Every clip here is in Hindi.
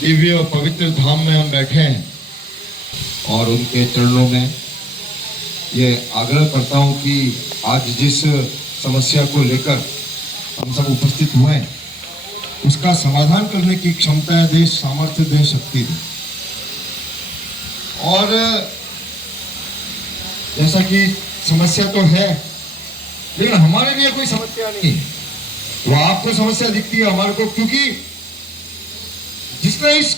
दिव्य और पवित्र धाम में हम बैठे हैं और उनके चरणों में ये आग्रह करता हूँ कि आज जिस समस्या को लेकर हम सब उपस्थित हुए हैं उसका समाधान करने की क्षमता दे, सामर्थ्य दे, शक्ति दे। और जैसा कि समस्या तो है लेकिन हमारे लिए कोई समस्या नहीं है। तो आपको समस्या दिखती है, हमारे को, क्योंकि जिसने इस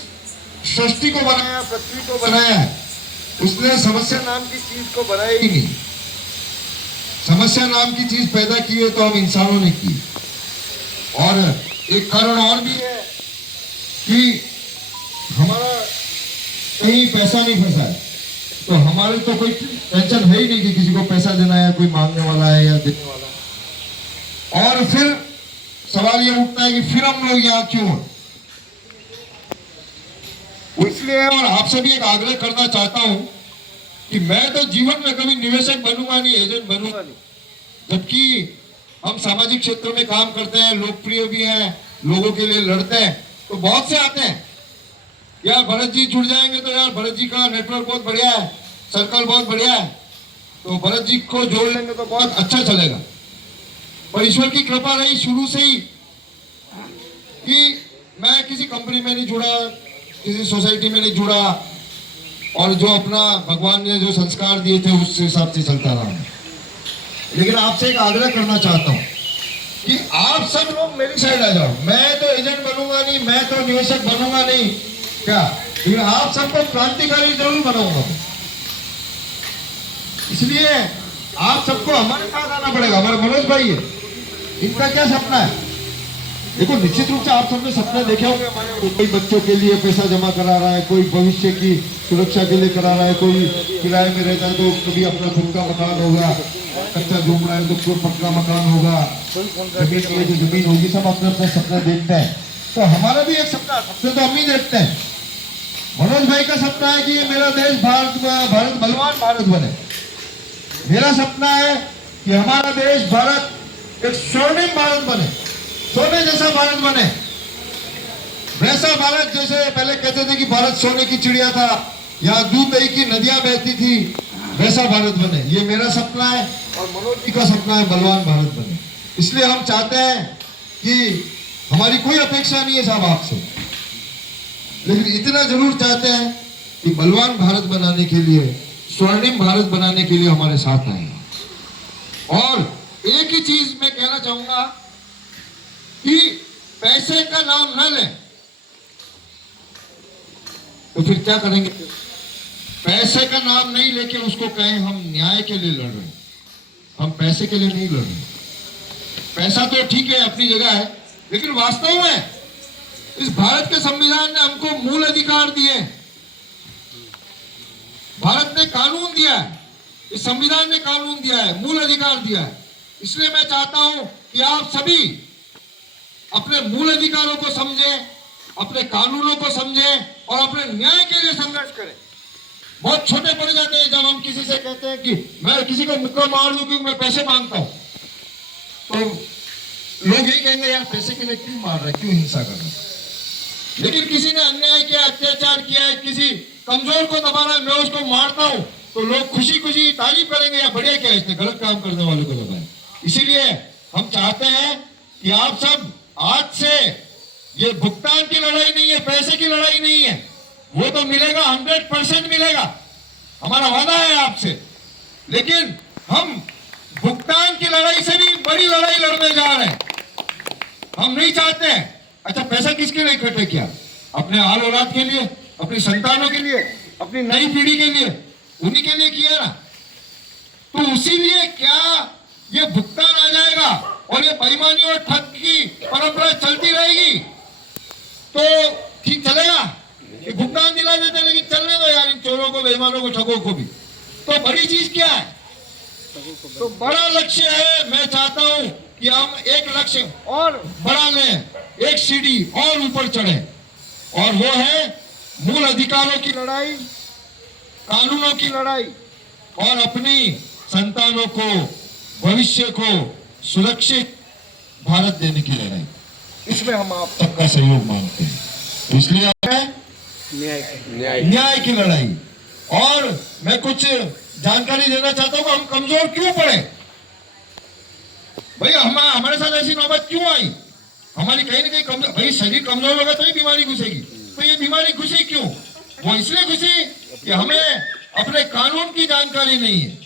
सृष्टि को बनाया, पृथ्वी को बनाया है, उसने समस्या नाम की चीज को बनाया ही नहीं। समस्या नाम की चीज पैदा की है तो हम इंसानों ने की। और एक कारण और भी है कि हमारा कहीं पैसा नहीं फंसा है, तो हमारे तो कोई टेंशन है ही नहीं कि किसी को पैसा देना है, कोई मांगने वाला है या देने वाला है। और फिर सवाल ये उठता है कि फिर हम लोग यहाँ क्यों हैं? इसलिए और आपसे भी एक आग्रह करना चाहता हूं कि मैं तो जीवन में कभी निवेशक बनूंगा नहीं, एजेंट बनूंगा नहीं। जबकि हम सामाजिक क्षेत्र में काम करते हैं, लोकप्रिय भी हैं, लोगों के लिए लड़ते हैं, तो बहुत से आते हैं यार भरत जी जुड़ जाएंगे तो यार भरत जी का नेटवर्क बहुत बढ़िया है, सर्कल बहुत बढ़िया है, तो भरत जी को जोड़ लेंगे तो बहुत अच्छा चलेगा। और ईश्वर की कृपा रही शुरू से ही कि मैं किसी कंपनी में नहीं जुड़ा, किसी सोसाइटी में नहीं जुड़ा, और जो अपना भगवान ने जो संस्कार दिए थे उस हिसाब से चलता रहा। लेकिन आपसे एक आग्रह करना चाहता हूं कि आप सब लोग मेरी साइड आ जाओ। मैं तो एजेंट बनूंगा नहीं, मैं तो निवेशक बनूंगा नहीं, क्या, लेकिन आप सबको क्रांतिकारी जरूर बनाऊंगा। इसलिए आप सबको हमारे साथ आना पड़ेगा। हमारे मनोज भाई है, इनका क्या सपना है? देखो, निश्चित रूप से आप सबने सपने देखे होंगे हमारे। कोई बच्चों के लिए पैसा जमा करा रहा है, कोई भविष्य की सुरक्षा के लिए करा रहा है, कोई किराए में रहता है तो कभी अपना खुद का मकान होगा, कच्चा घूम रहा है तो कोई पक्का मकान होगा, जमीन के लिए जो जमीन होगी, सब अपने अपने सपने देखते हैं। तो हमारा भी एक सपना, सपने तो हम ही देखते हैं। मनोज भाई का सपना है कि ये मेरा देश भारत बलवान भारत बने। मेरा सपना है कि हमारा देश भारत एक स्वर्णिम भारत बने, सोने जैसा भारत बने। वैसा भारत जैसे पहले कहते थे कि भारत सोने की चिड़िया था, यहाँ दूध दही की नदियां बहती थी, वैसा भारत बने। ये मेरा सपना है और मनोज जी का सपना है बलवान भारत बने। इसलिए हम चाहते हैं कि हमारी कोई अपेक्षा नहीं है साहब आपसे, लेकिन इतना जरूर चाहते हैं कि बलवान भारत बनाने के लिए, स्वर्णिम भारत बनाने के लिए हमारे साथ आए। और एक ही चीज मैं कहना चाहूंगा कि पैसे का नाम न लें तो फिर क्या करेंगे? पैसे का नाम नहीं लेके उसको कहें हम न्याय के लिए लड़ रहे हैं, हम पैसे के लिए नहीं लड़ रहे। पैसा तो ठीक है, अपनी जगह है, लेकिन वास्तव में इस भारत के संविधान ने हमको मूल अधिकार दिए। भारत ने कानून दिया है, इस संविधान ने कानून दिया है, मूल अधिकार दिया है। इसलिए मैं चाहता हूं कि आप सभी अपने मूल अधिकारों को समझें, अपने कानूनों को समझें और अपने न्याय के लिए संघर्ष करें। बहुत छोटे पड़ जाते हैं जब हम किसी से कहते हैं कि मैं किसी को मुक्का मार दूं क्योंकि मैं पैसे मांगता हूं, तो लोग यही कहेंगे यार पैसे के लिए क्यों मार रहा है, क्यों हिंसा कर रहा है। लेकिन किसी ने अन्याय किया, अत्याचार किया है, किसी कमजोर को दबा रहा है, मैं उसको मारता हूं, तो लोग खुशी खुशी तारीफ करेंगे या बढ़िया क्या इसने गलत काम करने वालों को दबाया। इसीलिए हम चाहते हैं कि आप सब आज से, ये भुगतान की लड़ाई नहीं है, पैसे की लड़ाई नहीं है, वो तो मिलेगा, 100% मिलेगा, हमारा वादा है आपसे। लेकिन हम भुगतान की लड़ाई से भी बड़ी लड़ाई लड़ने जा रहे हैं। हम नहीं चाहते हैं, अच्छा पैसा किसके लिए इकट्ठे किया? अपने आल औलाद के लिए, अपनी संतानों के लिए, अपनी नई पीढ़ी के लिए, उन्हीं के लिए किया ना। तो उसी लिए क्या ये भुगतान आ जाएगा और ये बेईमानी और ठग की परंपरा चलती रहेगी तो ठीक चलेगा? ये भुगतान दिला देते हैं, लेकिन चलने दो यार इन चोरों को, बेईमानों को, ठगों को भी। तो बड़ी चीज क्या है? तो बड़ा लक्ष्य है। मैं चाहता हूं कि हम एक लक्ष्य और बड़ा लें, एक सीढ़ी और ऊपर चढ़े, और वो है मूल अधिकारों की लड़ाई, कानूनों की लड़ाई और अपनी संतानों को, भविष्य को सुरक्षित भारत देने की लड़ाई। इसमें हम आप सबका सहयोग मांगते हैं। इसलिए हमें न्याय की लड़ाई। और मैं कुछ जानकारी देना चाहता हूं कि हम कमजोर क्यों पड़े। भाई हमारे साथ ऐसी नौबत क्यों आई। हमारी कहीं ना कहीं कमजोर, भाई शरीर कमजोर होगा तो ही बीमारी घुसेगी। तो ये बीमारी घुसी क्यों? वो इसलिए घुसी कि हमें अपने कानून की जानकारी नहीं है।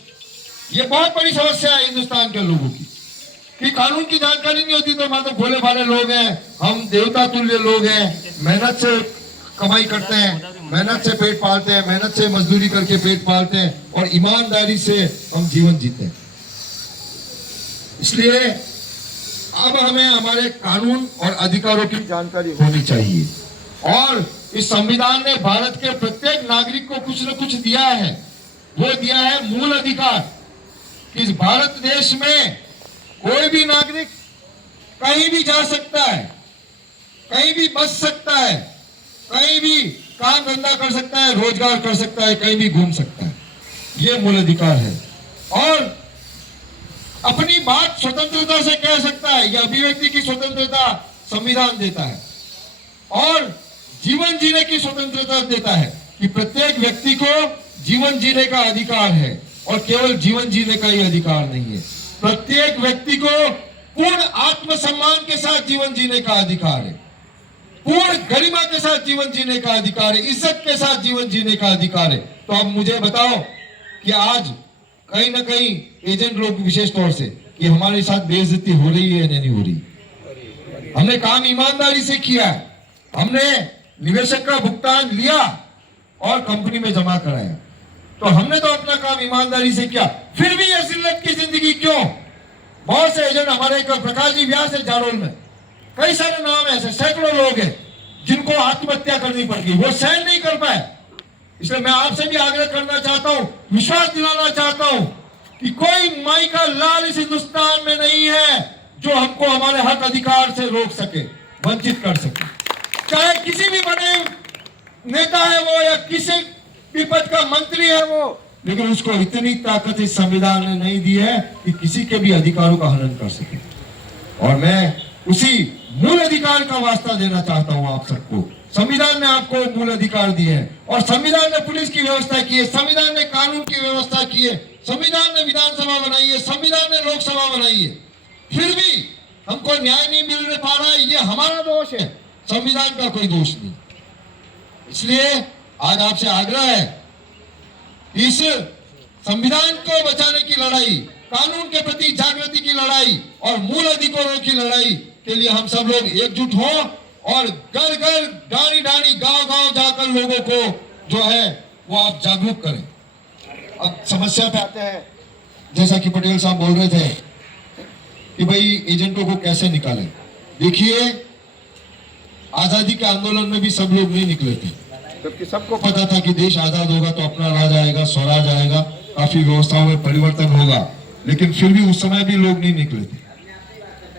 ये बहुत बड़ी समस्या है हिंदुस्तान के लोगों की कि कानून की जानकारी नहीं होती। तो मतलब भोले भाले लोग हैं, हम देवता तुल्य लोग हैं, मेहनत से कमाई करते हैं, मेहनत से पेट पालते हैं, मेहनत से मजदूरी करके पेट पालते हैं और ईमानदारी से हम जीवन जीते हैं। इसलिए अब हमें हमारे कानून और अधिकारों की जानकारी होनी चाहिए। और इस संविधान ने भारत के प्रत्येक नागरिक को कुछ न कुछ दिया है। वो दिया है मूल अधिकार। इस भारत देश में कोई भी नागरिक कहीं भी जा सकता है, कहीं भी बस सकता है, कहीं भी काम धंधा कर सकता है, रोजगार कर सकता है, कहीं भी घूम सकता है। ये मूल अधिकार है। और अपनी बात स्वतंत्रता से कह सकता है। यह अभिव्यक्ति की स्वतंत्रता संविधान देता है। और जीवन जीने की स्वतंत्रता देता है कि प्रत्येक व्यक्ति को जीवन जीने का अधिकार है। और केवल जीवन जीने का ही अधिकार नहीं है, प्रत्येक व्यक्ति को पूर्ण आत्मसम्मान के साथ जीवन जीने का अधिकार है, पूर्ण गरिमा के साथ जीवन जीने का अधिकार है, इज्जत के साथ जीवन जीने का अधिकार है। तो अब मुझे बताओ कि आज कहीं ना कहीं एजेंट लोग विशेष तौर से कि हमारे साथ बेइज्जती हो रही है या नहीं हो रही। हमने काम ईमानदारी से किया है, हमने निवेशक का भुगतान लिया और कंपनी में जमा कराया। तो हमने तो अपना काम ईमानदारी से किया, फिर भी ये जिल्लत की जिंदगी क्यों। बहुत से एजेंट हमारे प्रकाश जी व्यास है जारोल में, कई सारे नाम ऐसे सैकड़ों लोग हैं जिनको आत्महत्या करनी पड़ गई, वो सहन नहीं कर पाए। इसलिए मैं आपसे भी आग्रह करना चाहता हूं, विश्वास दिलाना चाहता हूं कि कोई माई का लाल इस हिंदुस्तान में नहीं है जो हमको हमारे हक अधिकार से रोक सके, वंचित कर सके। चाहे किसी भी बड़े नेता है वो या किसी भी पद का मंत्री है वो, लेकिन उसको इतनी ताकत इस संविधान ने नहीं दी है कि किसी के भी अधिकारों का हनन कर सके। और मैं उसी मूल अधिकार का वास्ता देना चाहता हूं आप सबको। संविधान ने आपको मूल अधिकार दिए हैं और संविधान ने पुलिस की व्यवस्था की है, संविधान ने कानून की व्यवस्था की है, संविधान ने विधानसभा बनाई है, संविधान ने लोकसभा बनाई है। फिर भी हमको न्याय नहीं मिल पा रहा है, ये हमारा दोष है, संविधान का कोई दोष नहीं। इसलिए आज आपसे आग्रह है, इस संविधान को बचाने की लड़ाई, कानून के प्रति जागृति की लड़ाई और मूल अधिकारों की लड़ाई के लिए हम सब लोग एकजुट हो और घर घर डाणी डाणी गांव गांव जाकर लोगों को जो है वो आप जागरूक करें। अब समस्या पे आते हैं, जैसा कि पटेल साहब बोल रहे थे कि भाई एजेंटों को कैसे निकालें। देखिए, आजादी के आंदोलन में भी सब लोग नहीं निकले थे, जबकि सबको पता था कि देश आजाद होगा तो अपना राज आएगा, स्वराज आएगा, काफी व्यवस्थाओं में परिवर्तन होगा। लेकिन फिर भी उस समय भी लोग नहीं निकले थे।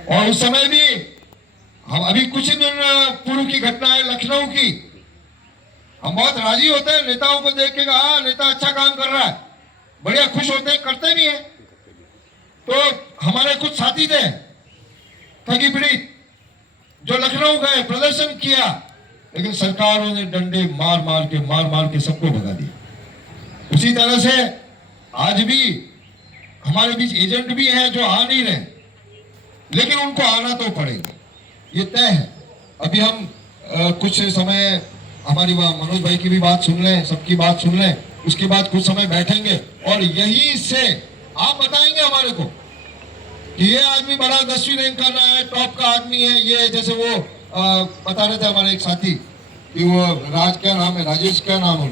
और उस समय भी हम अभी कुछ दिन पूर्व की घटना है लखनऊ की, हम बहुत राजी होते हैं नेताओं को देख के, हाँ नेता अच्छा काम कर रहा है, बढ़िया खुश होते हैं, करते भी हैं। तो हमारे कुछ साथी थे ठगी पीड़ित जो लखनऊ गए, प्रदर्शन किया, लेकिन सरकारों ने डंडे मार मार के सबको भगा दिया। उसी तरह से आज भी हमारे बीच एजेंट भी हैं जो आ नहीं रहे, लेकिन उनको आना तो पड़ेगा, ये तय है। अभी हम कुछ समय हमारी मनोज भाई की भी बात सुन लें, सबकी बात सुन लें, उसके बाद कुछ समय बैठेंगे और यहीं से आप बताएंगे हमारे को कि ये आदमी बड़ा 10वीं रैंक कर रहा है, टॉप का आदमी है। ये जैसे वो बता रहे थे हमारे एक साथी कि वो क्या नाम है, राजेश क्या नाम है,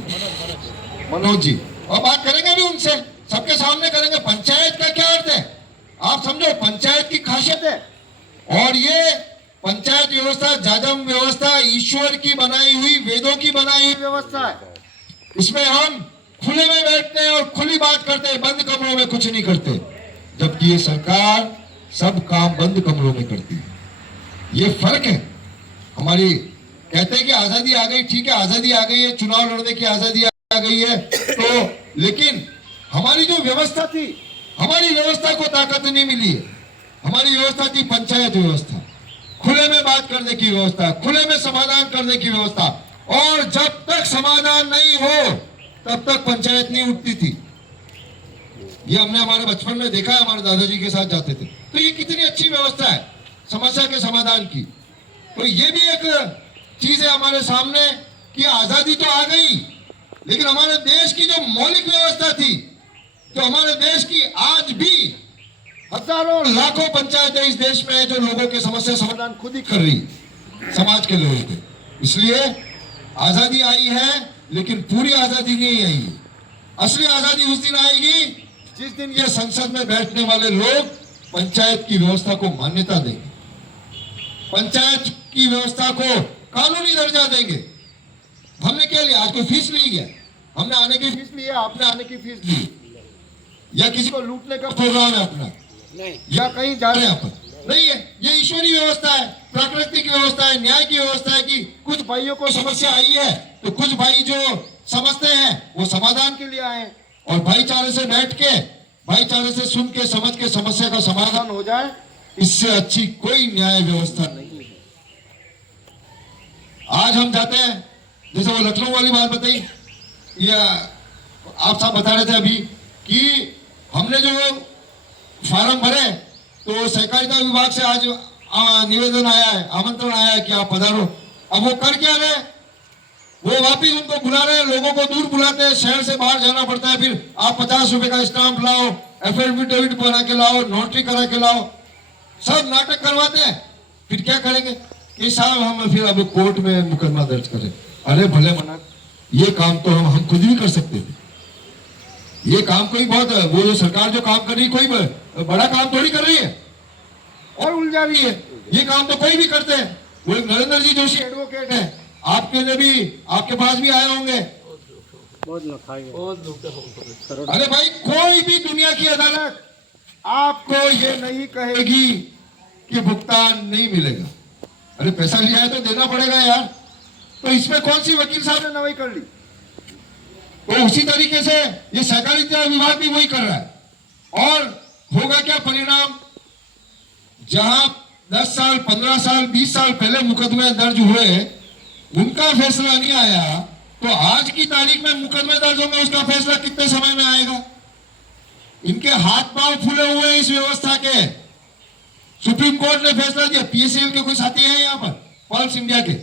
मनोज जी, और बात करेंगे भी उनसे, सबके सामने करेंगे। पंचायत का क्या अर्थ है आप समझो, पंचायत की खासियत है। और ये पंचायत व्यवस्था जाजम व्यवस्था ईश्वर की बनाई हुई, वेदों की बनाई हुई व्यवस्था है। इसमें हम खुले में बैठते हैं और खुली बात करते हैं, बंद कमरों में कुछ नहीं करते, जबकि ये सरकार सब काम बंद कमरों में करती है। ये फर्क है। हमारी कहते हैं कि आजादी आ गई, ठीक है आजादी आ गई है, चुनाव लड़ने की आजादी आ गई है, तो लेकिन हमारी जो व्यवस्था थी, हमारी व्यवस्था को ताकत नहीं मिली है। हमारी व्यवस्था थी पंचायत व्यवस्था, खुले में बात करने की व्यवस्था, खुले में समाधान करने की व्यवस्था। और जब तक समाधान नहीं हो तब तक पंचायत नहीं उठती थी। ये हमने हमारे बचपन में देखा है, हमारे दादाजी के साथ जाते थे। तो ये कितनी अच्छी व्यवस्था है समस्या के समाधान की। तो ये भी एक चीज है हमारे सामने कि आजादी तो आ गई, लेकिन हमारे देश की जो मौलिक व्यवस्था थी, जो हमारे देश की आज भी हजारों लाखों पंचायतें इस देश में है जो लोगों के समस्या समाधान खुद ही कर रही समाज के लोगों के। इसलिए आजादी आई है, लेकिन पूरी आजादी नहीं आई है। असली आजादी उस दिन आएगी जिस दिन ये संसद में बैठने वाले लोग पंचायत की व्यवस्था को मान्यता देंगे, पंचायत की व्यवस्था को कानूनी दर्जा देंगे। हमने क्या लिया? आज कोई फीस नहीं है, हमने आने की फीस ली है, आपने आने की फीस ली, या किसी को लूटने का प्रोग्राम है अपना, या कहीं जा रहे हैं अपन, नहीं है। ये ईश्वरीय व्यवस्था है, प्राकृतिक व्यवस्था है, न्याय की व्यवस्था है कि कुछ भाइयों को समस्या आई है तो कुछ भाई जो समझते हैं वो समाधान के लिए आए, और भाईचारे से बैठ के, भाईचारे से सुन के, समझ के समस्या का समाधान हो जाए। इससे अच्छी कोई न्याय व्यवस्था नहीं है। आज हम जाते हैं, जैसे वो लखनऊ वाली बात बताई, या आप साहब बता रहे थे अभी कि हमने जो फार्म भरे तो सहकारिता विभाग से आज निवेदन आया है, आमंत्रण आया है कि आप पधारो। अब वो कर क्या रहे? वो वापिस उनको बुला रहे हैं, लोगों को दूर बुलाते हैं, शहर से बाहर जाना पड़ता है, फिर आप 50 रुपए का स्टाम्प लाओ, एफिडेविट बना के लाओ, नोटरी करा के लाओ, सब नाटक करवाते हैं। फिर क्या करेंगे कि साहब हम फिर अब कोर्ट में मुकदमा दर्ज करें। अरे भले मना, ये काम तो हम खुद भी कर सकते थे। ये काम कोई बहुत, वो जो सरकार जो काम कर रही है कोई बड़ा काम थोड़ी कर रही है और उलझा रही है। ये काम तो कोई भी करते हैं। वो एक नरेंद्र जी जोशी एडवोकेट है, आपके लिए भी, आपके पास भी आए होंगे। अरे भाई, कोई भी दुनिया की अदालत आपको ये नहीं कहेगी कि भुगतान नहीं मिलेगा। अरे पैसा लिया है तो देना पड़ेगा यार। तो इसमें कौन सी वकील साहब ने नवाई कर ली? तो उसी तरीके से ये सहकारिता विभाग भी वही कर रहा है। और होगा क्या परिणाम? जहां 10 साल, 15 साल, 20 साल पहले मुकदमे दर्ज हुए, उनका फैसला नहीं आया, तो आज की तारीख में मुकदमे दर्ज होंगे, उसका फैसला कितने समय में आएगा? इनके हाथ पांव फूले हुए हैं इस व्यवस्था के। सुप्रीम कोर्ट ने फैसला दिया, पीएसएल के कोई साथी हैं यहाँ पर, पल्स इंडिया के,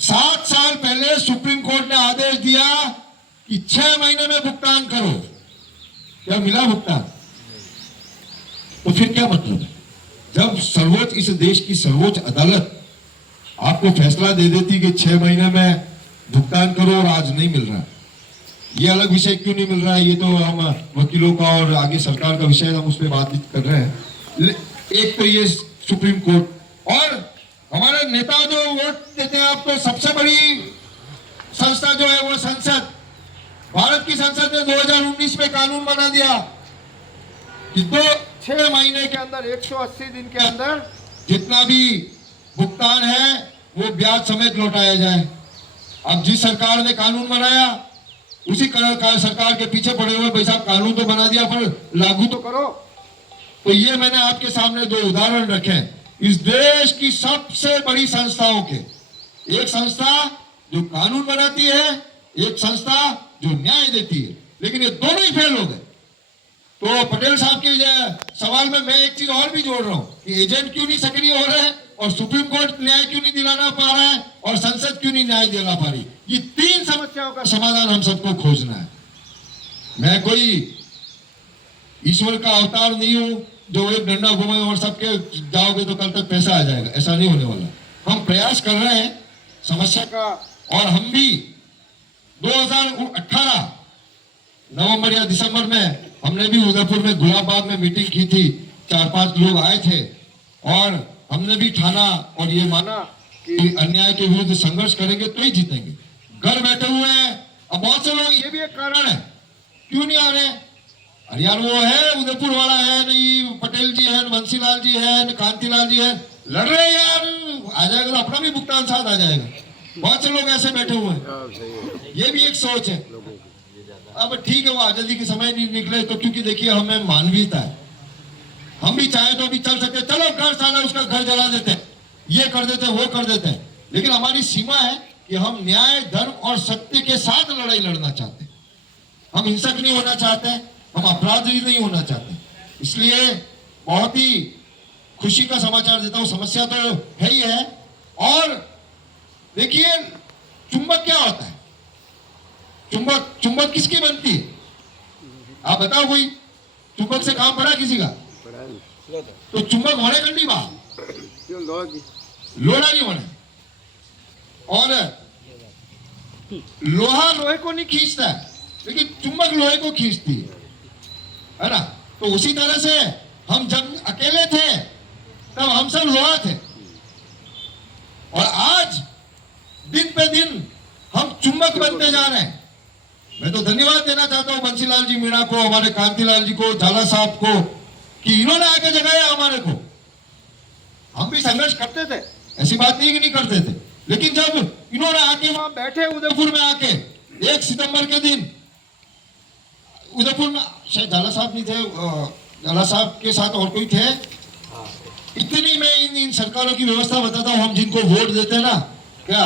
7 साल पहले सुप्रीम कोर्ट ने आदेश दिया कि 6 महीने में भुगतान करो। क्या मिला भुगतान? तो फिर क्या मतलब है? जब सर्वोच्च, इस देश की सर्वोच्च अदालत आपको फैसला दे देती कि 6 महीने में भुगतान करो और आज नहीं मिल रहा, ये अलग विषय क्यों नहीं मिल रहा है, ये तो हम वकीलों का और आगे सरकार का विषय, हम उस पर बातचीत कर रहे हैं। एक तो ये सुप्रीम कोर्ट, और हमारे नेता जो वोट देते हैं आपको, सबसे बड़ी संस्था जो है वो संसद, भारत की संसद ने 2019 में कानून बना दिया कि 6 महीने के अंदर, 180 दिन के अंदर जितना भी भुगतान है वो ब्याज समेत लौटाया जाए। अब जिस सरकार ने कानून बनाया उसी सरकार के पीछे पड़े हुए, भाई साहब कानून तो बना दिया पर लागू तो करो। तो ये मैंने आपके सामने 2 उदाहरण रखे इस देश की सबसे बड़ी संस्थाओं के। एक संस्था जो कानून बनाती है, एक संस्था जो न्याय देती है, लेकिन ये दोनों ही फेल हो गए। तो पटेल साहब के सवाल में मैं एक चीज और भी जोड़ रहा हूं कि एजेंट क्यों नहीं सक्रिय हो रहे हैं, और सुप्रीम कोर्ट न्याय क्यों नहीं दिलाना पा रहा है, और संसद क्यों नहीं न्याय दिला पा रही। ये 3 समस्याओं का समाधान हम सबको खोजना है। मैं कोई ईश्वर का अवतार नहीं हूं जो एक डंडा घुमाए और सबके जाओगे तो कल तक पैसा आ जाएगा, ऐसा नहीं होने वाला। हम प्रयास कर रहे हैं समस्या का, और हम भी 2018 नवंबर या दिसंबर में हमने भी उदयपुर में गुलाब बाग में मीटिंग की थी, 4-5 लोग आए थे, और हमने भी ठाना और ये माना कि अन्याय के विरुद्ध संघर्ष करेंगे तो ही जीतेंगे। घर बैठे हुए हैं। अब बहुत से लोग, ये भी एक कारण है क्यों नहीं आ रहे। अरे यार वो है उदयपुर वाला है, नहीं पटेल जी है, बंसीलाल जी है, कांतिलाल जी है, लड़ रहे यार, आ जाएगा तो अपना भी भुगतान साथ आ जाएगा। बहुत से लोग ऐसे बैठे हुए हैं, ये भी एक सोच है। अब ठीक है, वो आजादी के समय नहीं निकले तो, क्योंकि देखिए हमें मानवीयता है, हम भी चाहे तो अभी चल सकते, चलो घर साला उसका घर जला देते, ये कर देते, वो कर देते हैं, लेकिन हमारी सीमा है कि हम न्याय, धर्म और सत्य के साथ लड़ाई लड़ना चाहते हैं। हम हिंसक नहीं होना चाहते, हम अपराधी नहीं होना चाहते। इसलिए बहुत ही खुशी का समाचार देता हूं, समस्या तो है ही है। और देखिए चुंबक क्या होता है, चुंबक चुंबक किसकी बनती है, आप बताओ कोई चुंबक से काम पड़ा किसी का? तो चुंबक होने करनी बात लोड़ा नहीं होने, और लोहा लोहे को नहीं खींचता है, लेकिन चुंबक लोहे को खींचती है ना। तो उसी तरह से हम जब अकेले थे तब हम सब लोहा थे, और आज दिन पे दिन हम चुंबक बनते जा रहे हैं। मैं तो धन्यवाद देना चाहता हूं बंसीलाल जी मीणा को, हमारे कांतिलाल जी को, झाला साहब को, कि इन्होंने आगे जगाया हमारे को। हम भी संघर्ष करते थे, ऐसी बात नहीं कि नहीं करते थे, लेकिन जब इन्होंने आके वहां बैठे उदयपुर में आके 1 सितंबर के दिन उदयपुर में, शायद झाला साहब नहीं थे, झाला साहब के साथ और कोई थे, इतनी मैं इन सरकारों की व्यवस्था बताता हूं, हम जिनको वोट देते हैं ना, क्या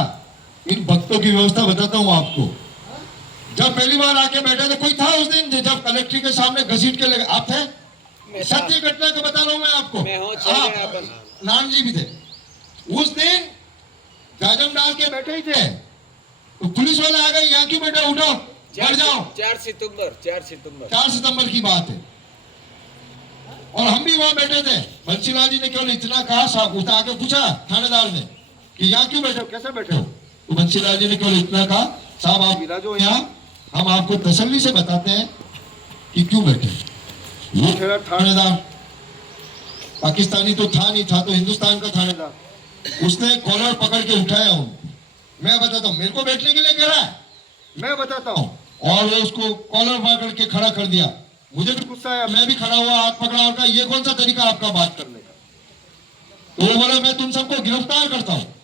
इन भक्तों की व्यवस्था बताता हूं आपको। जब पहली बार आके बैठे थे, कोई था उस दिन जब कलेक्ट्री के सामने घसीट के लगे, आप थे? सत्य घटना का बता रहा हूं मैं आपको, नान जी भी थे उस दिन, जाजम डाल के बैठे ही थे, तो पुलिस वाले आ गए, यहाँ क्यों बैठे, उठो बैठ जाओ। 4 सितंबर की बात है, और हम भी वहां बैठे थे। बंसीलाल जी ने केवल इतना कहा, साहब उसने आके पूछा थानेदार ने कि यहाँ क्यों बैठे हो, कैसे बैठे हो, तो बंसीलाल जी ने केवल इतना कहा, साहब आप विराजो यहाँ, हम आपको तसल्ली से बताते हैं कि क्यों बैठे। वो थानेदार पाकिस्तानी तो था नहीं, था तो हिंदुस्तान का थानेदार, उसने कॉलर पकड़ के उठाया उनको। मैं बताता हूँ, मेरे को बैठने के लिए कह रहा है, मैं बताता हूँ, और वो उसको कॉलर पकड़ के खड़ा कर दिया। मुझे भी गुस्सा आया, मैं भी खड़ा हुआ, हाथ पकड़ा और कहा, ये कौन सा तरीका आपका बात करने का? तो वो बोला, मैं तुम सबको गिरफ्तार करता हूँ।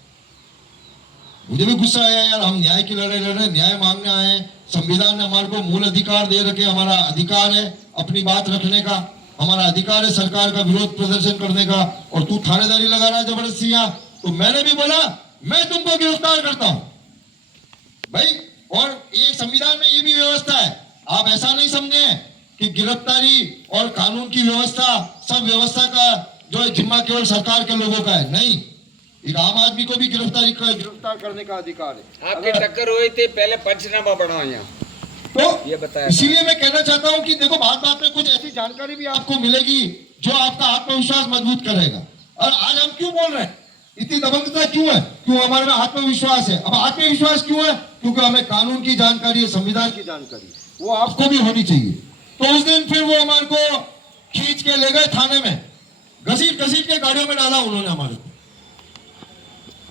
मुझे भी गुस्सा आया, यार हम न्याय की लड़ाई लड़ रहे, न्याय मांगने आए, संविधान ने हमारे को मूल अधिकार दे रखे, हमारा अधिकार है अपनी बात रखने का, हमारा अधिकार है सरकार का विरोध प्रदर्शन करने का, और तू थानेदारी लगा रहा है जबरदस्ती यहाँ। तो मैंने भी बोला, मैं तुमको गिरफ्तार करता हूं भाई। और ये संविधान में ये भी व्यवस्था है, आप ऐसा नहीं समझे कि गिरफ्तारी और कानून की व्यवस्था, सब व्यवस्था का जो है जिम्मा केवल सरकार के लोगों का है, नहीं, एक आम आदमी को भी गिरफ्तार करने का अधिकार है। आपकी टक्कर हुई थी, पहले पंचनामा बढ़ाओ यहाँ, तो ये बताया। इसीलिए मैं कहना चाहता हूं कि देखो, बात बात में कुछ ऐसी जानकारी भी आपको मिलेगी जो आपका आत्मविश्वास मजबूत करेगा। और आज हम क्यों बोल रहे हैं, इतनी दबंगता क्यों है, क्यों हमारे में आत्मविश्वास है। अब आत्मविश्वास क्यों है, क्योंकि हमें कानून की जानकारी है, संविधान की जानकारी, वो आपको भी होनी चाहिए। तो उस दिन फिर वो हमारे को खींच के ले गए थाने में, घसीट घसीट के गाड़ियों में डाला उन्होंने हमारे को।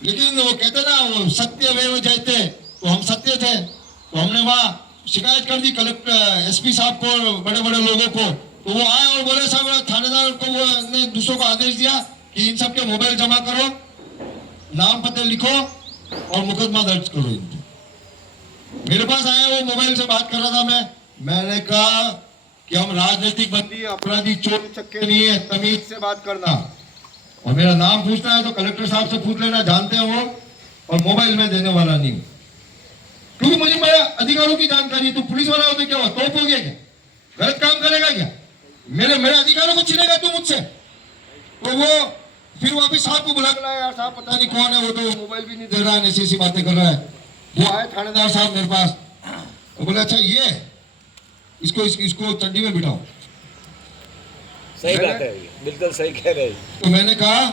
लेकिन वो कहते ना, वो सत्य वे जयते, तो हम सत्य थे, तो हमने वहां शिकायत कर दी कलेक्टर, एसपी साहब को, बड़े बड़े लोगों को। तो वो आए और बोले, साहब थानेदार को वो ने दूसरों को आदेश दिया कि इन सबके मोबाइल जमा करो, नाम पते लिखो और मुकदमा दर्ज करो इनको। मेरे पास आया, वो मोबाइल से बात कर रहा था, मैंने कहा कि हम राजनीतिक बंदी, अपराधी, चोर चक्के नहीं है, तमीज से बात करना, और मेरा नाम पूछना है तो कलेक्टर साहब से पूछ लेना, जानते हैं वो, और मोबाइल में देने वाला नहीं, क्योंकि मुझे मेरे अधिकारों की जानकारी है। तू पुलिस वाला हो तो क्या हुआ, तोप हो गया क्या, गलत काम करेगा क्या, मेरे अधिकारों को छीनेगा तू मुझसे? तो वो फिर वापिस साहब को बुला लाया, यार साहब पता नहीं कौन है, वो तो मोबाइल भी नहीं दे रहा है, ऐसी ऐसी बातें कर रहा है। वो आए थानेदार साहब मेरे पास, तो बोले, अच्छा ये इसको चड्डी में बिठाओ। सही बात है, बिल्कुल सही कह रहे हैं। तो मैंने कहा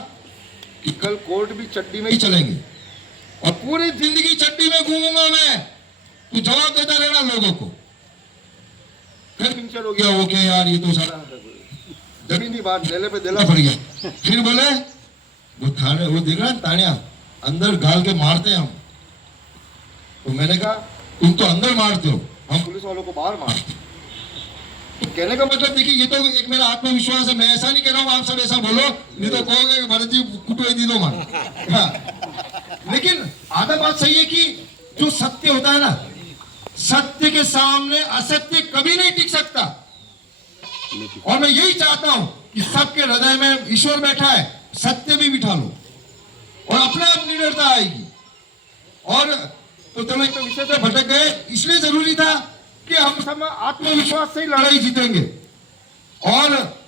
कि कल कोर्ट भी चड्डी में ही चलेंगे, और पूरी जिंदगी चड्डी में घूमूंगा मैं, तू जवाब देता रहना लोगों को। फिर पिंचर हो गया, ओके यार, ये तो सारा जमीनी बात लेले पे देला पड़ गया। फिर बोले, वो थाने, वो देख रहा तानिया अंदर गाल के मारते हैं हम। तो मैंने कहा, तुम तो अंदर मारते हो, हम पुलिस वालों को बाहर मारते। तो कहने का मतलब देखिए, ये तो एक मेरा आत्मविश्वास है, मैं ऐसा नहीं कह रहा हूँ आप सब ऐसा बोलो, नहीं तो कहोगे भरत जी कुटो दी दो मान। लेकिन आधा बात सही है कि जो सत्य होता है ना, सत्य के सामने असत्य कभी नहीं टिक सकता। और मैं यही चाहता हूं कि सबके हृदय में ईश्वर बैठा है, सत्य भी बिठा लो और अपने आप निडरता आएगी। और तो चलो एक विषय से भटक गए, इसलिए जरूरी था कि हम सब आत्मविश्वास से ही लड़ाई जीतेंगे। और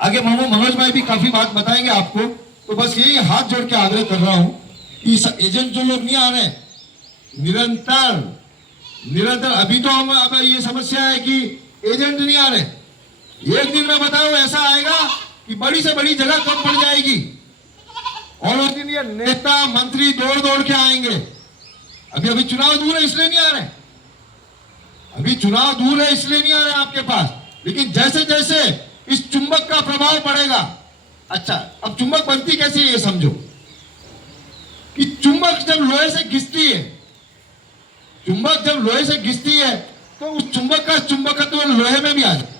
आगे मामू मनोज भाई भी काफी बात बताएंगे आपको, तो बस यही हाथ जोड़ के आग्रह कर रहा हूं कि एजेंट जो लोग नहीं आ रहे निरंतर अभी तो हम अब ये समस्या है कि एजेंट नहीं आ रहे, एक दिन में बताओ ऐसा आएगा कि बड़ी से बड़ी जगह कम पड़ जाएगी और उस दिन ये नेता मंत्री दौड़ दौड़ के आएंगे। अभी अभी चुनाव दूर है इसलिए नहीं आ रहे, अभी चुनाव दूर है इसलिए नहीं आ रहे आपके पास, लेकिन जैसे जैसे इस चुंबक का प्रभाव पड़ेगा। अच्छा, अब चुंबक बनती कैसे है ये समझो कि चुंबक जब लोहे से घिसती है, चुंबक जब लोहे से घिसती है तो उस चुंबक का चुंबकत्व लोहे में भी आ जाए।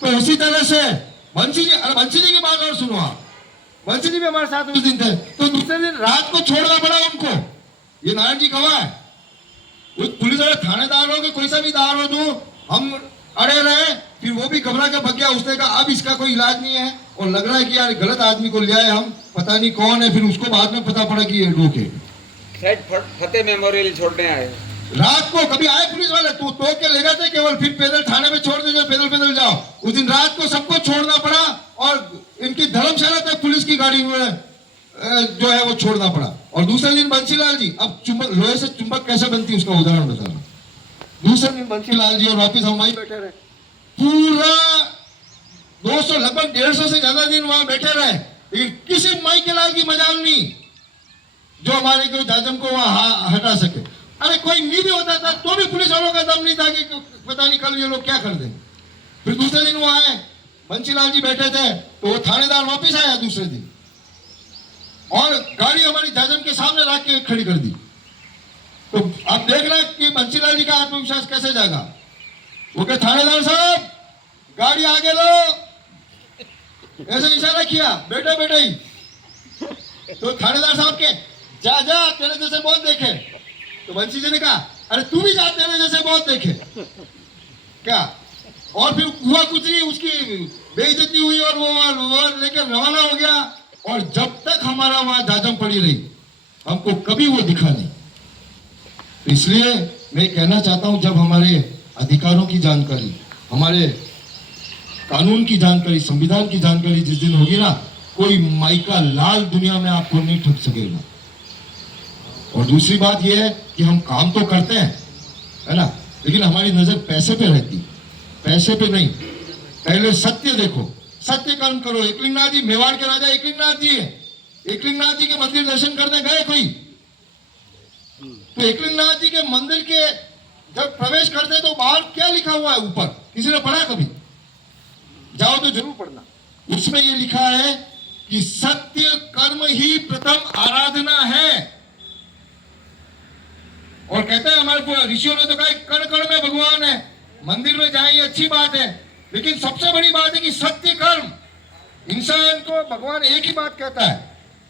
तो उसी तरह से बंसी जी की बात और सुनो आप, बंसी जी भी हमारे साथ उस दिन थे, तो दूसरे दिन रात को छोड़ना पड़ा उनको। ये नारायण जी गवाह है, पुलिस वाले थानेदार हो कि कोई सा भी दार हो, तो हम अड़े रहे, फिर वो भी घबरा के भग गया। उसने कहा अब इसका कोई इलाज नहीं है और लग रहा है कि यार गलत आदमी को ले आए हम, पता नहीं कौन है। फिर उसको बाद में पता पड़ा कि ये लोग है। फतेह मेमोरियल छोड़ने आए रात को कभी आए पुलिस वाले तो के ले जाते केवल, फिर पैदल थाने में छोड़ दीजिए, पैदल पैदल जाओ। उस दिन रात को सबको छोड़ना पड़ा और इनकी धर्मशाला तक पुलिस की गाड़ी में जो है वो छोड़ना पड़ा। और दूसरे दिन बंसीलाल जी, अब चुंबक लोहे से चुंबक कैसे बनती है उसका उदाहरण बता रहा। दूसरे दिन बंसीलाल जी और वापिस हम वहीं बैठे रहे, पूरा 200 लगभग 150 से ज्यादा दिन वहां बैठे रहे, लेकिन किसी माई के लाल की मजाल नहीं जो हमारे को जाजम को वहां हटा सके। अरे कोई नहीं भी होता था तो भी पुलिस वालों का दम नहीं था कि पता नहीं कल ये लोग क्या कर देंगे। फिर दूसरे दिन वो आए, बंसीलाल जी बैठे थे, तो वो थानेदार वापिस आया दूसरे दिन और गाड़ी हमारी जाजम के सामने रख के खड़ी कर दी। तो आप देख रहे हैं कि बंसीलाल जी का आत्मविश्वास कैसे जागा। वो कहे थानेदार साहब गाड़ी आगे लो, ऐसे इशारा किया, बेटे बेटे ही। तो थानेदार साहब के जा जा तेरे जैसे बहुत देखे। तो बंसी जी ने कहा अरे तू भी जा, तेरे जैसे बहुत देखे क्या। और फिर हुआ कुछ नहीं, उसकी बेइज्जती हुई और वो लेकर रवाना हो गया। और जब तक हमारा वहां जाजम पड़ी रही हमको कभी वो दिखा नहीं। तो इसलिए मैं कहना चाहता हूं, जब हमारे अधिकारों की जानकारी, हमारे कानून की जानकारी, संविधान की जानकारी जिस दिन होगी ना, कोई माई का लाल दुनिया में आपको नहीं ठग सकेगा। और दूसरी बात यह है कि हम काम तो करते हैं, है ना, लेकिन हमारी नजर पैसे पे रहती, पैसे पे नहीं। पहले सत्य देखो, सत्य कर्म करो। एकलिंगनाथ जी, मेवाड़ के राजा एकलिंगनाथ जी है, एकलिंगनाथ जी के मंदिर दर्शन करने गए कोई, तो एकलिंगनाथ जी के मंदिर के जब प्रवेश करते तो बाहर क्या लिखा हुआ है ऊपर, किसी ने पढ़ा कभी? जाओ तो जरूर पढ़ना। उसमें ये लिखा है कि सत्य कर्म ही प्रथम आराधना है। और कहते हैं हमारे ऋषियों ने तो कहा कण कण में भगवान है, मंदिर में जाए ये अच्छी बात है, लेकिन सबसे बड़ी बात है कि सत्य कर्म। इंसान को भगवान एक ही बात कहता है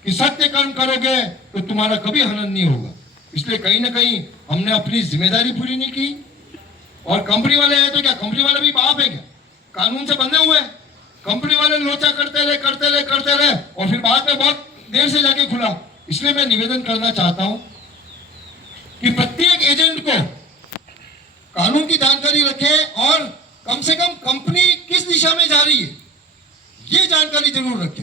कि सत्य कर्म करोगे तो तुम्हारा कभी हनन नहीं होगा। इसलिए कहीं ना कहीं हमने अपनी जिम्मेदारी पूरी नहीं की। और कंपनी वाले हैं तो क्या कंपनी वाले भी बाप है क्या? कानून से बंधे हुए हैं। कंपनी वाले लोचा करते रहे और फिर बाद में बहुत देर से जाके खुला। इसलिए मैं निवेदन करना चाहता हूं कि प्रत्येक एजेंट को कानून की जानकारी रखे और कम से कम कंपनी किस दिशा में जा रही है ये जानकारी जरूर रखे।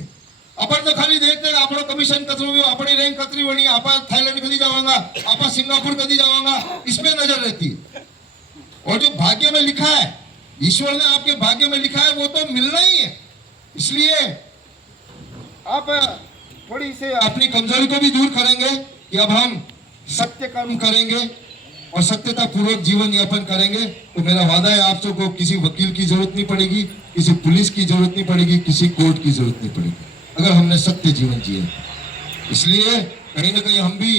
आपण तो खाली देखते आपण कमिशन कतरू, अपनी रैंक कतरी बनी, आपण थाईलैंड कभी जावांगा, आपण सिंगापुर कभी जावांगा, इसमें नजर रहती है। और जो भाग्य में लिखा है, ईश्वर ने आपके भाग्य में लिखा है, वो तो मिलना ही है। इसलिए आप थोड़ी से अपनी कमजोरी को भी दूर करेंगे कि अब हम सत्य कर्म करेंगे और सत्यता पूर्वक जीवन यापन करेंगे। तो मेरा वादा है आप सबको किसी वकील की जरूरत नहीं पड़ेगी, किसी पुलिस की जरूरत नहीं पड़ेगी, किसी कोर्ट की जरूरत नहीं पड़ेगी, अगर हमने सत्य जीवन जिए। इसलिए कहीं ना कहीं हम भी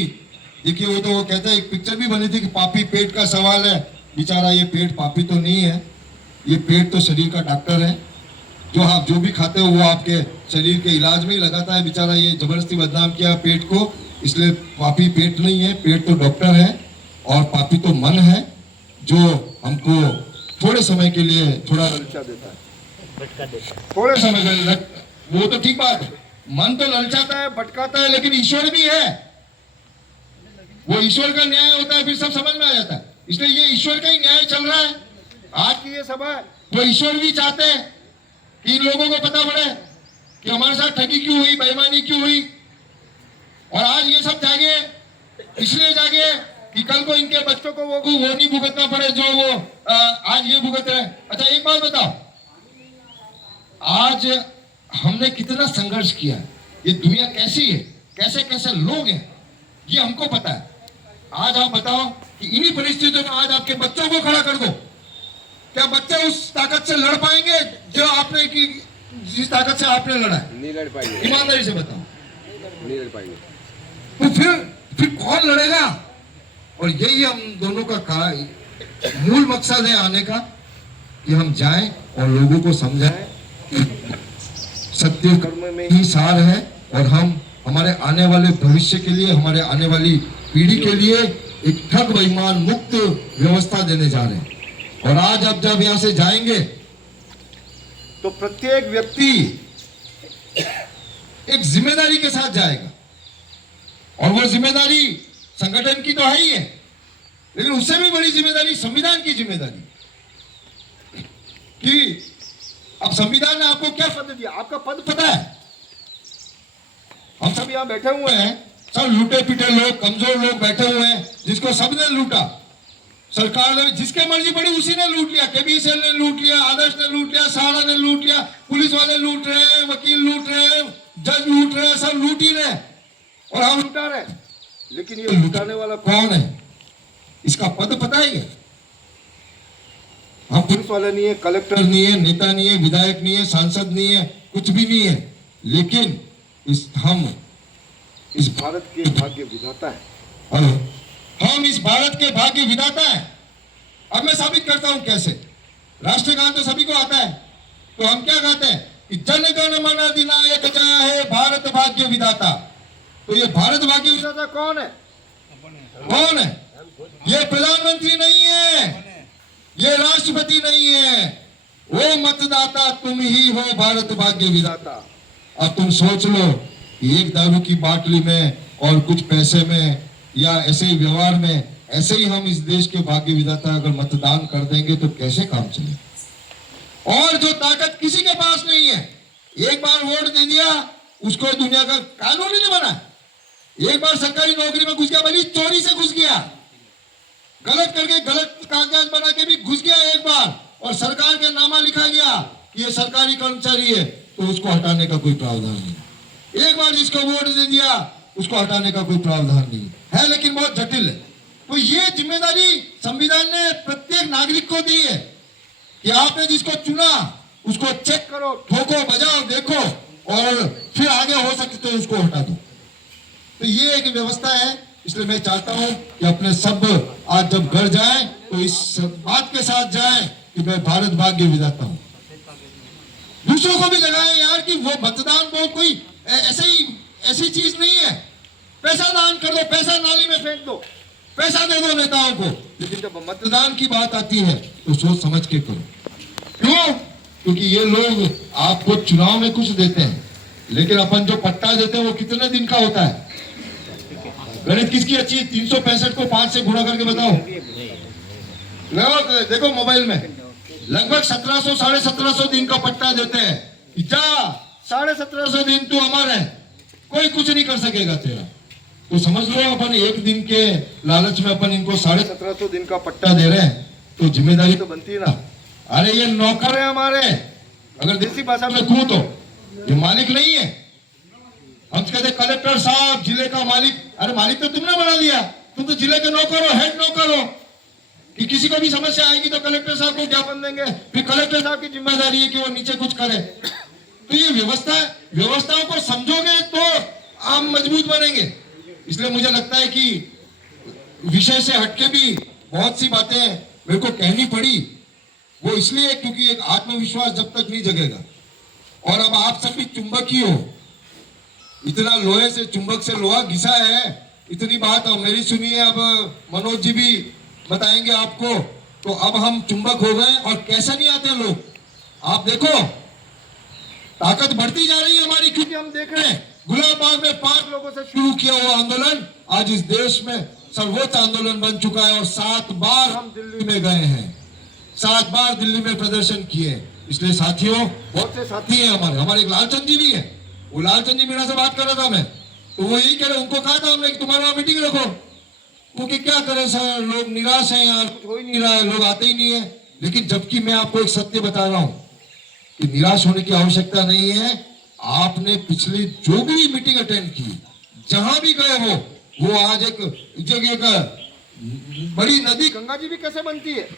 देखिए, वो तो वो कहते हैं, एक पिक्चर भी बनी थी कि पापी पेट का सवाल है। बेचारा ये पेट पापी तो नहीं है, ये पेट तो शरीर का डॉक्टर है। जो आप जो भी खाते हो वो आपके शरीर के इलाज में ही लगाता है। बेचारा ये जबरदस्ती बदनाम किया पेट को, इसलिए पापी पेट नहीं है, पेट तो डॉक्टर है। और पापी तो मन है जो हमको थोड़े समय के लिए थोड़ा ललचा देता है। थोड़े समय में वो तो ठीक बात है, मन तो ललचाता है, भटकाता है, लेकिन ईश्वर भी है, वो ईश्वर का न्याय होता है, फिर सब समझ में आ जाता है। इसलिए ये ईश्वर का ही न्याय चल रहा है। आज की ये सभा है, वो ईश्वर भी चाहते हैं कि इन लोगों को पता पड़े कि हमारे साथ ठगी क्यों हुई, बेईमानी क्यों हुई। और आज ये सब जागे, इसलिए जागे कि कल को इनके बच्चों को वो नहीं भुगतना पड़े जो वो आज ये भुगत रहे। अच्छा एक बात बताओ, आज हमने कितना संघर्ष किया, ये दुनिया कैसी है, कैसे कैसे लोग हैं, ये हमको पता है। आज आप बताओ कि इन्हीं परिस्थितियों में आज आपके बच्चों को खड़ा कर दो, क्या बच्चे उस ताकत से लड़ पाएंगे जो आपने की, जिस ताकत से आपने लड़ा है? नहीं लड़ पाएंगे, ईमानदारी से बताओ, नहीं लड़ पाएंगे। तो फिर कौन लड़ेगा? और यही हम दोनों का मूल मकसद है आने का, कि हम जाएं और लोगों को समझाएं कि सत्य कर्म में ही सार है, और हम हमारे आने वाले भविष्य के लिए, हमारे आने वाली पीढ़ी के लिए एक ठग बेईमान मुक्त व्यवस्था देने जा रहे हैं। और आज अब जब यहां से जाएंगे तो प्रत्येक व्यक्ति एक जिम्मेदारी के साथ जाएगा, और वो जिम्मेदारी संगठन की तो है ही है, लेकिन उससे भी बड़ी जिम्मेदारी संविधान की जिम्मेदारी, कि अब संविधान ने आपको क्या पद दिया, आपका पद पता है। हम सब यहाँ बैठे हुए हैं, सब लूटे पीटे लोग, कमजोर लोग बैठे हुए हैं, जिसको सबने लूटा, सरकार ने जिसके मर्जी पड़ी उसी ने लूट लिया, केबीसीएल ने लूट लिया, आदर्श ने लूट लिया, सहारा ने लूट लिया, पुलिस वाले लूट रहे हैं, वकील लूट रहे हैं, जज लूट रहे हैं, सब लूट ही रहे, और हम लूटा रहे। लेकिन ये लुटाने वाला कौन है, इसका पद पता ही है। हम पुलिस वाले नहीं है, कलेक्टर नहीं है, नेता नहीं है, विधायक नहीं है, सांसद नहीं है, कुछ भी नहीं है, लेकिन हम इस भारत के भाग्य विधाता है। हम इस भारत के भाग्य विधाता है। अब मैं साबित करता हूं कैसे। राष्ट्रगान तो सभी को आता है, तो हम क्या गाते हैं कि जन गण मन अधिनायक जय, भारत भाग्य विधाता। तो ये भारत भाग्य विधाता कौन है? कौन है? ये प्रधानमंत्री नहीं है, ये राष्ट्रपति नहीं है, वो मतदाता तुम ही हो, भारत भाग्य विधाता। अब तुम सोच लो कि एक दारू की बाटली में और कुछ पैसे में या ऐसे ही व्यवहार में ऐसे ही हम इस देश के भाग्य विधाता अगर मतदान कर देंगे तो कैसे काम चले। और जो ताकत किसी के पास नहीं है, एक बार वोट दे दिया उसको दुनिया का कानून ही नहीं बना। एक बार सरकारी नौकरी में घुस गया, भले चोरी से घुस गया, गलत करके गलत कागजात बना के भी घुस गया एक बार, और सरकार के नामा लिखा गया कि ये सरकारी कर्मचारी है, तो उसको हटाने का कोई प्रावधान नहीं। एक बार जिसको वोट दे दिया उसको हटाने का कोई प्रावधान नहीं है, लेकिन बहुत जटिल है। तो ये जिम्मेदारी संविधान ने प्रत्येक नागरिक को दी है कि आपने जिसको चुना उसको चेक करो, ठोको, बजाओ, देखो, और फिर आगे हो सके तो उसको हटा दो। तो ये एक व्यवस्था है। इसलिए मैं चाहता हूं कि अपने सब आज जब घर जाए तो इस बात के साथ जाए कि मैं भारत भाग्य विधाता हूं। दूसरों को भी जगाए यार कि वो मतदान को कोई ऐसी चीज नहीं है। पैसा दान कर दो, पैसा नाली में फेंक दो, पैसा दे दो नेताओं को, लेकिन जब मतदान की बात आती है तो सोच समझ के करो। क्यों? क्योंकि ये लोग आपको चुनाव में कुछ देते हैं, लेकिन अपन जो पट्टा देते हैं वो कितने दिन का होता है? गणित किसकी अच्छी? 365 को 5 से गुणा करके बताओ। देखो मोबाइल में लगभग 1700 साढ़े 1700 दिन का पट्टा देते हैं। जा 1750 दिन तू अमर है, कोई कुछ नहीं कर सकेगा तेरा। तो समझ लो अपन एक दिन के लालच में अपन इनको 1750 दिन का पट्टा दे रहे हैं, तो जिम्मेदारी तो बनती है ना। अरे ये नौकर है हमारे, अगर देसी भाषा में कहूं तो ये मालिक नहीं है। हम कहते कलेक्टर साहब जिले का मालिक, अरे मालिक तो तुमने बना दिया, तुम तो जिले के नौकर हो, हेड नौकर हो। कि किसी को भी समस्या आएगी तो कलेक्टर साहब को ज्ञापन देंगे, फिर कलेक्टर साहब की जिम्मेदारी है कि वो नीचे कुछ करे। तो ये व्यवस्थाओं को समझोगे तो आप मजबूत बनेंगे। इसलिए मुझे लगता है कि विषय से हटके भी बहुत सी बातें मेरे को कहनी पड़ी, वो इसलिए क्योंकि एक आत्मविश्वास जब तक नहीं जगेगा। और अब आप सब भी चुंबक ही हो, इतना लोहे से चुंबक से लोहा घिसा है, इतनी बात मेरी सुनिए। अब मनोज जी भी बताएंगे आपको। तो अब हम चुंबक हो गए, और कैसे नहीं आते लोग। आप देखो ताकत बढ़ती जा रही है हमारी, क्योंकि हम देख रहे हैं गुलाब बाग में 5 लोगों से शुरू किया हुआ आंदोलन आज इस देश में सर्वोच्च आंदोलन बन चुका है और 7 बार हम दिल्ली में गए हैं, 7 बार दिल्ली में प्रदर्शन किए। इसलिए साथियों, बहुत से साथी हैं हमारे एक लालचंद जी भी है। वो लालचंद जी मीणा से बात कर रहा था मैं, तो वो यही कह रहे, उनको कहा था हमने कि तुम्हारे वहां मीटिंग रखो, क्योंकि क्या करें सर, लोग निराश हैं यार, कुछ हो ही नहीं रहा है, लोग आते ही नहीं है। लेकिन जबकि मैं आपको एक सत्य बता रहा हूं कि निराश होने की आवश्यकता नहीं है। आपने पिछली जो भी मीटिंग अटेंड की, जहां भी गए हो, वो आज एक बड़ी नदी गंगा जी भी कैसे बनती है,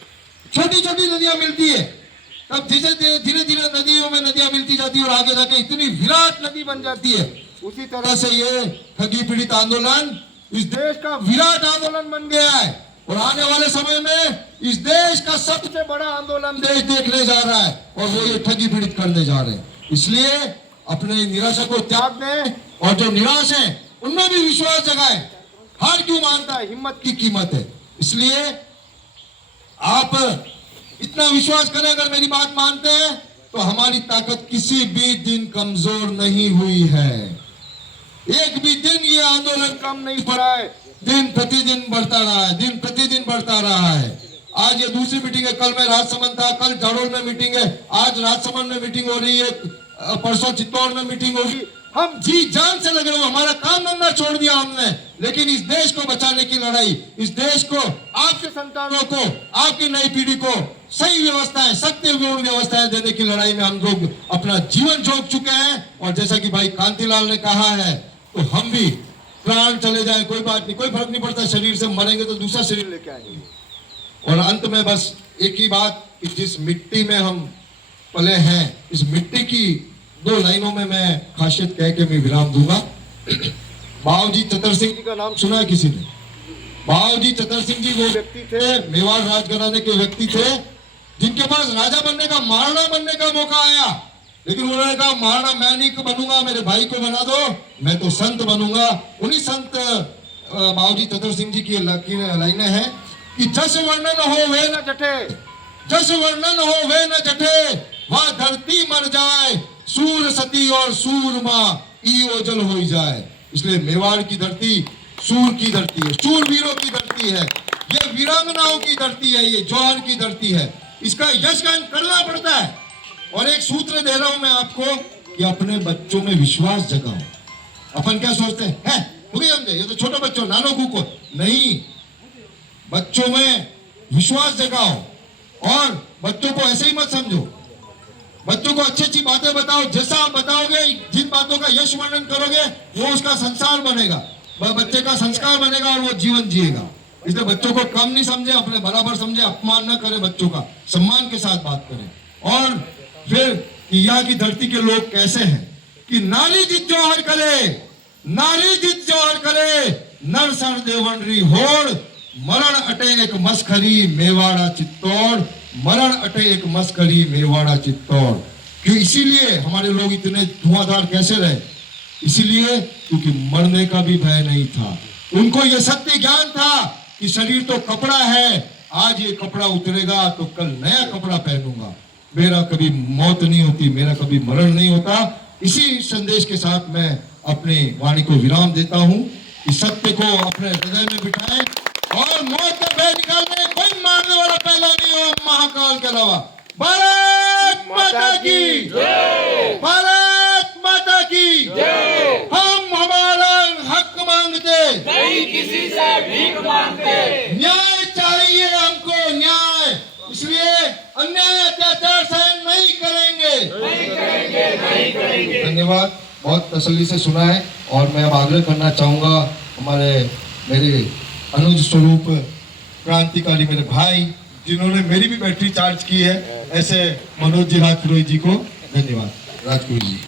छोटी छोटी नदियां मिलती है, तब धीरे धीरे नदियों में नदियां मिलती जाती है और आगे जाके इतनी विराट नदी बन जाती है। उसी तरह से ये ठगी पीड़ित आंदोलन इस देश का विराट आंदोलन बन गया है और आने वाले समय में इस देश का सबसे बड़ा आंदोलन देश देखने जा रहा है और वो ये ठगी पीड़ित करने जा रहे हैं। इसलिए अपने निराशा को त्याग दें और जो निराश है उनमें भी विश्वास जगाए। हार क्यों मानता है, हिम्मत की कीमत है। इसलिए आप इतना विश्वास करें, अगर मेरी बात मानते हैं तो हमारी ताकत किसी भी दिन कमजोर नहीं हुई है। एक भी दिन ये आंदोलन कम नहीं पड़ा है, दिन प्रतिदिन बढ़ता रहा है, दिन प्रतिदिन बढ़ता रहा है। आज ये दूसरी मीटिंग है, कल मैं राजसमंद था, कल जाडोल में मीटिंग है, आज राजसमंद में मीटिंग हो रही है, परसों चित्तौड़ में मीटिंग होगी। हम जी जान से लगे हुए, हमारा काम धंधा छोड़ दिया हमने, लेकिन इस देश को बचाने की लड़ाई, इस देश को, आपके संतानों को, आपकी नई पीढ़ी को सही व्यवस्थाएं, सत्यपूर्ण व्यवस्थाएं देने की लड़ाई में हम लोग अपना जीवन झोंक चुके हैं। और जैसा कि भाई कांतिलाल ने कहा है, तो हम भी प्राण चले जाए कोई बात नहीं, कोई फर्क नहीं पड़ता, शरीर से मरेंगे तो दूसरा शरीर लेके आएंगे। और अंत में बस एक ही बात कि जिस मिट्टी में हम पले हैं, इस मिट्टी की 2 लाइनों में मैं खासियत कह के मैं विराम दूंगा। बाबूजी चतर सिंह जी का नाम सुना है किसी ने? बाबूजी चतर सिंह जी वो व्यक्ति थे, मेवाड़ राजघराने के व्यक्ति थे, जिनके पास राजा बनने का, महाराणा बनने का मौका आया, लेकिन उन्होंने कहा महाराणा मैं नहीं बनूंगा, मेरे भाई को बना दो, मैं तो संत बनूंगा। उन्हीं संत बाबूजी चतर सिंह जी की लाइनें हैं कि जस वर्णन हो वे न जटे, जस वर्णन हो वे न जटे, वह धरती मर जाए, सूर सती और सूरमा ई ओजल हो जाए। इसलिए मेवाड़ की धरती सूर की धरती है, शूरवीरों की धरती है, ये वीरांगनाओं की धरती है, ये जौहर की धरती है। इसका यशगान करना पड़ता है। और एक सूत्र दे रहा हूं मैं आपको कि अपने बच्चों में विश्वास जगाओ। अपन क्या सोचते हैं, समझे, ये तो छोटे बच्चों, नानो को नहीं, बच्चों में विश्वास जगाओ और बच्चों को ऐसे ही मत समझो। बच्चों को अच्छी अच्छी बातें बताओ, जैसा आप बताओगे, जिन बातों का यश वर्णन करोगे, वो उसका संसार बनेगा, वह बच्चे का संस्कार बनेगा और वो जीवन जिएगा। इसलिए बच्चों को कम नहीं समझे, अपने बराबर समझे, अपमान न करें, बच्चों का सम्मान के साथ बात करें। और फिर यहाँ की धरती के लोग कैसे हैं कि नारी जित जौहर करे, नारी जित जौहर करे, नर सर देवनरी होड़, मरण अटे एक मस्खरी मेवाड़ा चित्तौड़, मरण अटे एक मस्करी मेवाड़ा चित्तौड़। क्यों? इसीलिए हमारे लोग इतने धुआंधार कैसे रहे, इसीलिए क्योंकि मरने का भी भय नहीं था। उनको यह सत्य ज्ञान था कि शरीर तो कपड़ा है, आज ये कपड़ा उतरेगा तो कल नया कपड़ा पहनूंगा, मेरा कभी मौत नहीं होती, मेरा कभी मरण नहीं होता। इसी संदेश के साथ मैं अपनी वाणी को विराम देता हूं कि सत्य को अपने हृदय में बिठाएं और मौत का भय निकालने कोई मारने वाला पहला नहीं हो महाकाल के अलावा। भारत माता की जय, भारत माता की जय। हम हमारा हक मांगते नहीं किसी से भीख मांगते, न्याय चाहिए हमको, न्याय। इसलिए अन्याय अत्याचार सहन नहीं करेंगे, नहीं करेंगे, नहीं करेंगे। धन्यवाद, बहुत तसल्ली से सुना है। और मैं अब आग्रह करना चाहूंगा मेरे अनुज स्वरूप क्रांतिकारी मेरे भाई, जिन्होंने मेरी भी बैटरी चार्ज की है, ऐसे मनोज जी राजपुरोहित जी को धन्यवाद। राजपुरोहित जी।